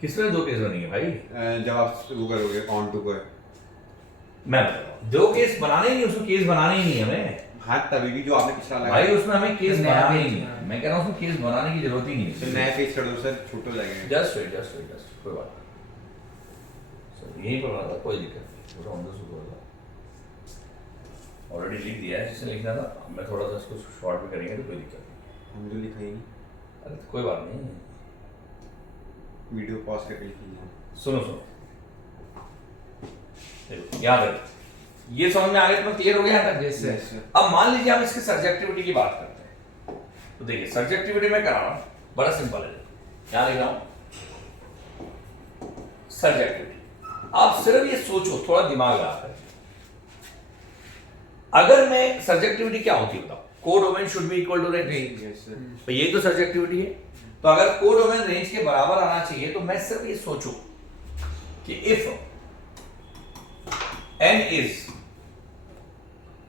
किसमें दो केस बनेंगे भाई? जब आप वो करोगे ऑन टू को। मैं बता रहा हूं, दो केस बनाने ही नहीं, उसमें केस बनाने ही नहीं है हमें हाँ तभी भी जो आपने पिछला भाई, लगाया उसमें हमें केस नया बनाने ही पेज नहीं है। बनाना। मैं कह रहा हूं उसमें केस बनाने की जरूरत ही नहीं तो है। नया पेज कर दो सर, छोटे हो जाएंगे। जस्ट वेट कोई बात नहीं सर, यहीं पर बना था, कोई दिक्कत नहीं, पूरा ऑन द स्पॉट होगा। ऑलरेडी लिख दिया है जिसे लिखना था, मैं थोड़ा सा इसको शॉर्ट में करेंगे तो कोई दिक्कत नहीं। हम जो लिखा ही नहीं, अरे तो कोई बात नहीं, वीडियो पॉज करके लिखिए। सुनो देखो याद रखो, ये समझ में आ गया? तुम्हें क्लियर हो गया यहाँ तक? Yes sir. अब मान लीजिए हम इसकी सब्जेक्टिविटी की बात करते हैं, तो देखिए सब्जेक्टिविटी में करा रहा हूं, बड़ा सिंपल है। क्या लिख रहा हूं? सब्जेक्टिविटी। आप सिर्फ ये सोचो, थोड़ा दिमाग लगाकर, अगर मैं सब्जेक्टिविटी क्या होती है बताओ? Codomain should be equal to range. Yes sir. तो यही तो सब्जेक्टिविटी है। तो अगर कोडोमेन रेंज के बराबर आना चाहिए तो मैं सिर्फ ये सोचूं कि इफ n इज,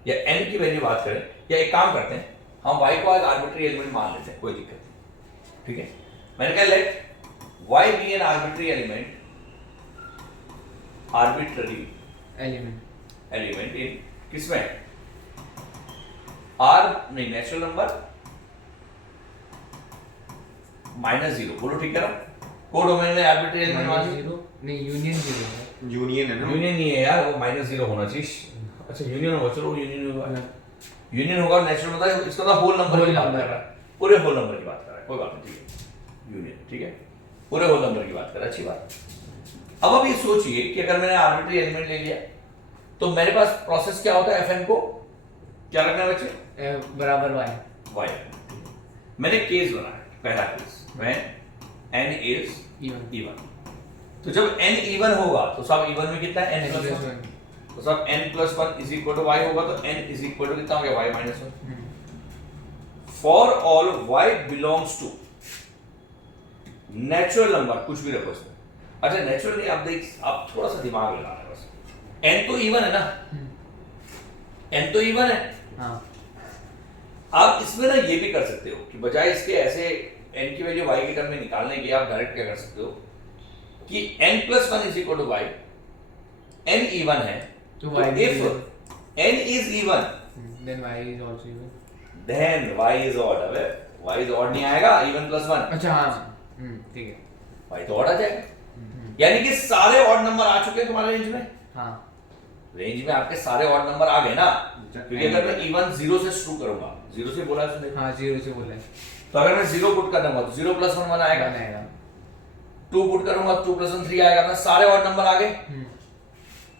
या n की वैल्यू बात करें, या एक काम करते हैं हम y को एक आर्बिट्री एलिमेंट मान लेते हैं, कोई दिक्कत नहीं। ठीक है, मैंने कहा let y be an arbitrary element, arbitrary element in किसमें? r नहीं, नेचुरल नंबर -0। बोलो ठीक है ना? कोडोमेन में आर्बिट्री एलिमेंट मान लो। नहीं, यूनियन 0 है। यूनियन है ना यूनियन नहीं है यार, वो -0 होना चाहिए। अच्छा यूनियन होगा, चलो यूनियन होगा, यूनियन होगा नेचुरल होता है, इसका तो होल नंबर की बात कर रहा है, पूरे होल नंबर की बात कर रहा है, कोई बात नहीं, ठीक है यूनियन, ठीक है पूरे होल नंबर की बात कर रहा है, अच्छी बात। अब ये सोचिए कि अगर मैंने आर्बिट्री एलिमेंट ले लिया तो मेरे पास प्रोसेस क्या होता है, fn को क्या रखना है बच्चे, बराबर y। मैंने केस बनाया, पहला case when n is even, तो जब n इवन होगा तो सब इवन में कितना है, n plus 1, तो सब n plus 1 is equal to y होगा, तो n is equal to कितना हो गया, y minus 1। for all y belongs to natural number, कुछ भी रखो इसमें, अच्छा नेचुरल नहीं, आप देख, आप थोड़ा सा दिमाग लगाना है बस, n तो इवन है ना, n तो इवन है, हाँ आप इसमें ना ये भी कर सकते हो कि बजाय इसके ऐसे n की वैल्यू y की टर्म में निकालने के, आप डायरेक्ट क्या कर सकते हो कि n plus 1 is equal to y, n even है तो तो y if n is even then y is also even। then y is odd, अबे y is odd नहीं आएगा, even plus 1, अच्छा हाँ ठीक है। y तो odd आ जाएगा, यानी कि सारे odd नंबर आ चुके हैं तुम्हारे रेंज में, हाँ रेंज में आपके सारे odd नंबर आ गए ना, क्योंकि अगर मैं इवन 0 से शुरू करूंगा, 0 से बोला उसने, हाँ 0 से बोला है, तो अगर मैं 0 पुट कर दूंगा तो 0 plus 1 1 आएगा, आएगा 2 पुट करूंगा 2 plus 1 3 आएगा, मैं सारे odd नंबर आ गए।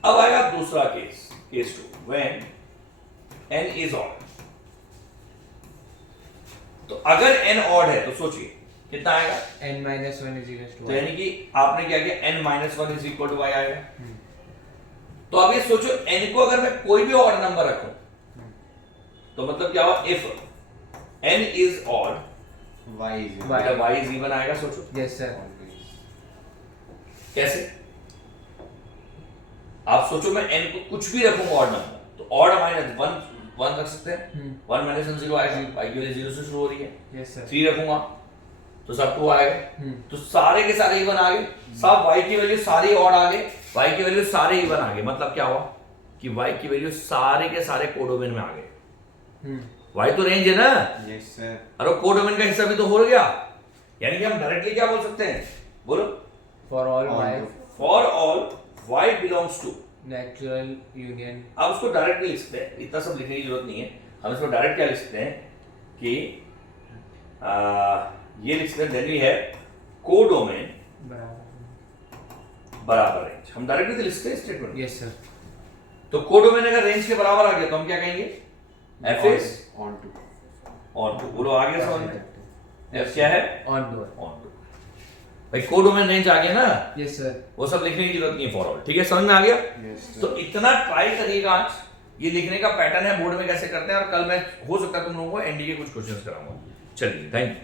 अब आएगा दूसरा case, case 2 when n is odd, तो अगर n odd है तो सोचिए कितना आएगा, n minus 1 is equal तो to y। यानी कि आपने क्या किया, n minus 1 is equal to y आएगा। तो अब ये सोचो n को अगर मैं कोई भी odd नंबर रखूं तो मतलब क्या हुआ, if n is odd y is Y। मतलब y is even आएगा, सोचो यस सर। कैसे, आप सोचो मैं n को कुछ भी रखूंगा odd नंबर, तो odd माइनस 1 रख सकते हैं, 1 minus 1 0 आएगा, y की वैल्यू 0 से शुरू हो रही है, यस सर। 3 रखूंगा तो सब 2 आएगा, तो सारे के सारे इवन आ गए, सब y की वैल्यू सारी odd आ गए, y की वैल्यू सारे इवन आ गए, मतलब क्या हुआ कि y की वैल्यू सारे के सारे कोडोमेन में आ गए, y तो रेंज है ना, यस सर। और कोडोमेन का हिस्सा भी तो हो गया, यानी कि हम डायरेक्टली क्या बोल सकते हैं, बोलो, for all y for all y belongs to, natural union. आप उसको डायरेक्ट नहीं लिख सकते, इतना सब लिखने की जरूरत नहीं है, हम इसको डायरेक्ट क्या लिख सकते हैं कि ये लिख सकते हैं, देन वी हैव कोडोमेन बराबर रेंज, हम डायरेक्टली तो लिख सकते हैं स्टेटमेंट, यस सर। तो कोडोमेन अगर रेंज के बराबर आ गया तो हम क्या कहेंगे, f is on to on to, बोलो आ गया समझ में, f क्या है, ऑन टू। on to, भाई कोडोमेन रेंज आ गया ना, यस सर। वो सब लिखने की जरूरत नहीं है फॉर ऑल, ठीक है समझ में आ गया। यस तो इतना ट्राई करिएगा आज, ये लिखने का पैटर्न है बोर्ड में कैसे करते हैं, और कल मैं हो सकता है तुम लोगों को एनडी के कुछ क्वेश्चंस कराऊंगा। चलिए थैंक यू।